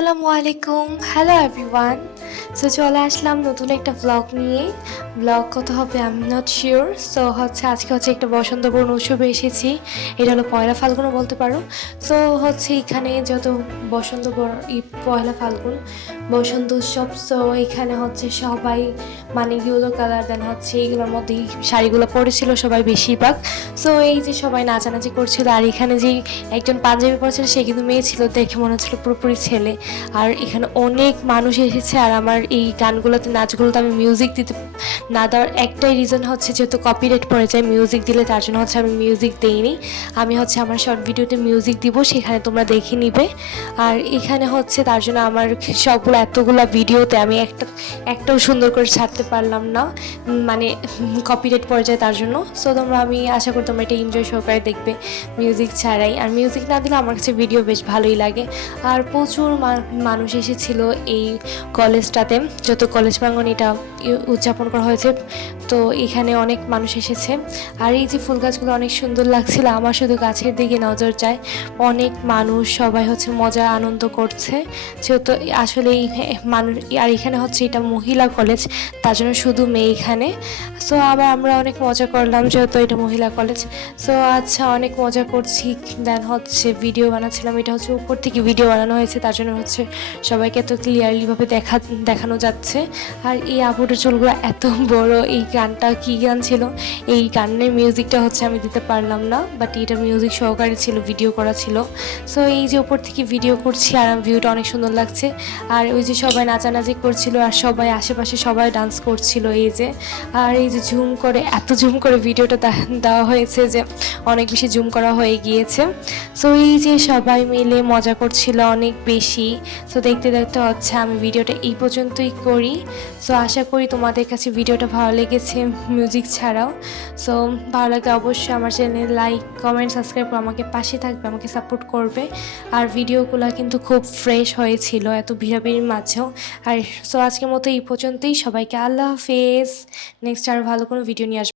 আসসালামু আলাইকুম। Hello everyone so চলে আসলাম নতুন একটা ব্লগ নিয়ে। ব্লগ কত হবে I am not sure so হচ্ছে আজকে হচ্ছে একটা বসন্তবরণ উৎসবে এসেছি। এটা হলো পয়লা ফাল্গুনও বলতে পারো। সো হচ্ছে এখানে যত বসন্ত পয়লা ফাল্গুন, বসন্ত উৎসব সো এখানে হচ্ছে সবাই মানে ইয়েলো কালার দেন হচ্ছে এইগুলোর মধ্যে শাড়িগুলো পরেছিল সবাই বেশিরভাগ। সো এই যে সবাই নাচানাচি করছিল, আর এখানে যে একজন পাঞ্জাবি পরেছিল, সে কিন্তু মেয়ে ছিল, দেখে মনে হচ্ছিল পুরোপুরি ছেলে। আর এখানে অনেক মানুষ এসেছে, আর আমার এই গানগুলোতে, নাচগুলোতে আমি মিউজিক দিতে, না দেওয়ার একটাই রিজন হচ্ছে যেহেতু কপিরাইট পড়ে যায় মিউজিক দিলে তার জন্য হচ্ছে আমি মিউজিক দিইনি। আমি হচ্ছে আমার শর্ট ভিডিওতে মিউজিক দিব, সেখানে তোমরা দেখে নিবে। আর এখানে হচ্ছে তার জন্য আমার সবগুলো এতগুলো ভিডিওতে আমি একটা, একটাও সুন্দর করে ছাড়তে পারলাম না। মানে কপিরাইট পড়ে যায় তার জন্য। সো তোমরা আমি আশা করি তোমরা এটা এনজয় সহকারে দেখবে মিউজিক ছাড়াই। আর মিউজিক না দিলে আমার কাছে ভিডিও বেশ ভালোই লাগে। আর প্রচুর মানুষ এসেছিল এই কলেজটাতে যত কলেজ প্রাঙ্গণ এটা উদযাপন করা হয়েছে তো এখানে অনেক মানুষ এসেছে। আর এই যে ফুল গাছগুলো অনেক সুন্দর লাগছিল, আমার শুধু গাছের দিকে নজর যায়। অনেক মানুষ, সবাই হচ্ছে মজা, আনন্দ করছে। যেহেতু আসলে মানুষ, আর এখানে হচ্ছে এটা মহিলা কলেজ তার জন্য শুধু মেয়ে এখানে। সো আবার আমরা অনেক মজা করলাম, যেহেতু এটা মহিলা কলেজ সো আচ্ছা অনেক মজা করছি। দেন হচ্ছে ভিডিও বানাচ্ছিলাম, এটা হচ্ছে উপর থেকে ভিডিও বানানো হয়েছে, তার জন্য হচ্ছে সবাইকে এত ক্লিয়ারলিভাবে দেখা, দেখানো যাচ্ছে। আর এই আপুটার চুলগুলো এত বড়, এই গানটা কী গান ছিল? এই গানের মিউজিকটা হচ্ছে আমি দিতে পারলাম না বাট এটা মিউজিক সহকারে ছিল ভিডিও করা ছিল। সো এই যে ওপর থেকে ভিডিও করছি আর ভিউটা অনেক সুন্দর লাগছে। আর ওই যে সবাই নাচানাচি করছিল আর সবাই আশেপাশে সবাই ডান্স করছিল এই যে। আর এই যে ঝুম করে, এত ঝুম করে ভিডিওটা দেওয়া হয়েছে যে অনেক বেশি জুম করা হয়ে গিয়েছে। সো এই যে সবাই মিলে মজা করছিল অনেক বেশি। সো দেখতে দেখতে হচ্ছে আমি ভিডিওটা এই পর্যন্তই করি। সো আশা করি তোমাদের কাছে ভিডিওটা ভালো লেগেছে। মিউজিক ছাড়াও। সো ভালো লাগলে অবশ্যই আমার চ্যানেল লাইক কমেন্ট সাবস্ক্রাইব করে আমাকে পাশে থাকবে, আমাকে সাপোর্ট করবে। আর ভিডিওগুলো কিন্তু খুব ফ্রেশ হয়েছিল, এত ভিড়াভিড়ির মাঝেও। আর সো আজকের মতো এই পর্যন্তই। সবাইকে আল্লাহ হাফেজ। নেক্সট আর ভালো কোনো ভিডিও নিয়ে আসব।